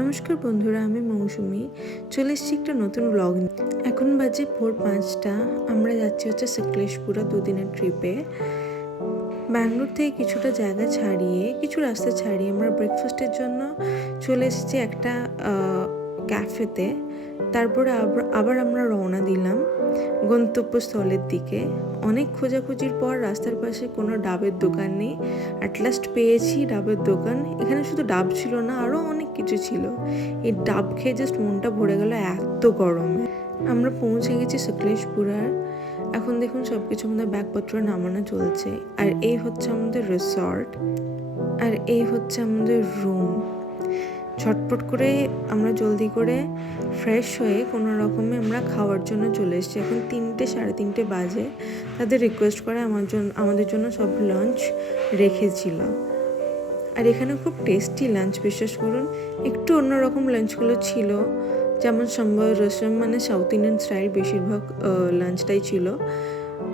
নমস্কার বন্ধুরা, আমি মৌসুমি চলে এসেছি একটা নতুন ব্লগ। এখন বাজে ভোর 5টা। আমরা যাচ্ছি হচ্ছে সকলেশপুরা দুদিনের ট্রিপে। ব্যাঙ্গালোর থেকে কিছুটা জায়গা ছাড়িয়ে, কিছু রাস্তা ছাড়িয়ে আমরা ব্রেকফাস্টের জন্য চলে এসেছি একটা ক্যাফেতে। তারপরে আবার আমরা রওনা দিলাম গন্তব্যস্থলের দিকে। অনেক খোঁজাখুঁজির পর রাস্তার পাশে কোনো ডাবের দোকান নেই, অ্যাটলাস্ট পেয়েছি ডাবের দোকান। এখানে শুধু ডাব ছিল না, আরও অনেক কিছু ছিল। এই ডাব খেয়ে জাস্ট মনটা ভরে গেল, এত গরমে। আমরা পৌঁছে গেছি সকলেশপুরার। এখন দেখুন সব কিছু আমাদের ব্যাগপত্র নামানো চলছে। আর এই হচ্ছে আমাদের রিসর্ট, আর এই হচ্ছে আমাদের রুম। ঝটপট করে আমরা জলদি করে ফ্রেশ হয়ে কোনো রকমে আমরা খাওয়ার জন্য চলে এসেছি। এখন 3টে সাড়ে 3টে বাজে। তাদের রিকোয়েস্ট করে আমাদের জন্য সব লাঞ্চ রেখেছিল। আর এখানে খুব টেস্টি লাঞ্চ, বিশ্বাস করুন। একটু অন্যরকম লাঞ্চগুলো ছিল, যেমন সম্বর রসম, মানে সাউথ ইন্ডিয়ান স্টাইল বেশিরভাগ লাঞ্চটাই ছিল,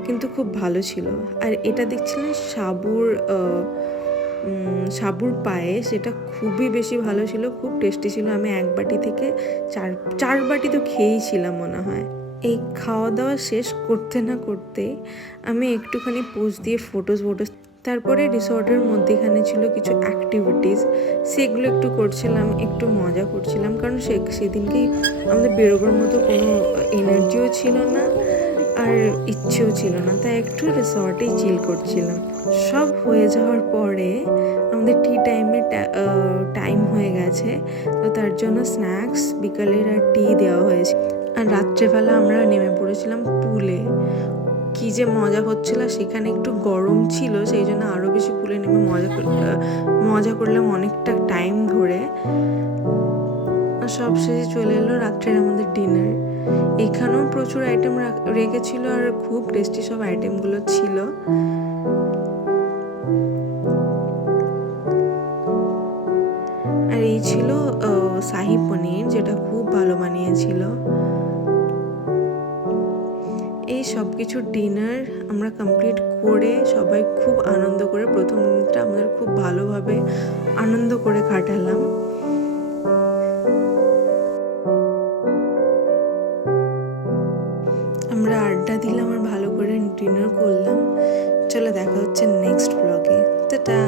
কিন্তু খুব ভালো ছিল। আর এটা দেখছিলেন সাবুর পায়েস, সেটা খুবই বেশি ভালো ছিল, খুব টেস্টি ছিল। আমি এক বাটি থেকে চার বাটি তো খেয়েইছিলাম মনে হয়। এই খাওয়া দাওয়া শেষ করতে না করতে আমি একটুখানি পোজ দিয়ে ফটোস তারপরে রিসর্টের মধ্যেখানে ছিল কিছু অ্যাক্টিভিটিস, সেগুলো একটু করছিলাম, একটু মজা করছিলাম। কারণ সেদিনকেই আমাদের বেরোবার মতো কোনো এনার্জিও ছিল না, আর ইচ্ছেও ছিল না, তাই একটু রিসর্টেই চিল করছিলাম। সব হয়ে যাওয়ার পরে আমাদের টি টাইম হয়ে গেছে, তো তার জন্য স্ন্যাক্স, বিকালের আর টি দেওয়া হয়েছে। আর রাত্রেবেলা আমরা নেমে পড়েছিলাম পুলে। কী যে মজা হচ্ছিল, সেখানে একটু গরম ছিল, সেই জন্য আরও বেশি পুলে নেমে মজা করলাম অনেকটা টাইম ধরে। আর সব শেষে চলে এলো রাত্রের আমাদের ডিনার। এখানেও প্রচুর আইটেম রেখেছিল, আর খুব টেস্টি সব আইটেমগুলো ছিল। আর এই ছিল শাহি পনির, যেটা খুব ভালো বানিয়েছিল। এই সব কিছু ডিনার আমরা কমপ্লিট করে সবাই খুব আনন্দ করে, প্রথম দিনটা আমাদের খুব ভালোভাবে আনন্দ করে কাটালাম। আমরা আড্ডা দিলাম আর ভালো করে ডিনার করলাম। চলো দেখা হচ্ছে নেক্সট ব্লগে। টাটা।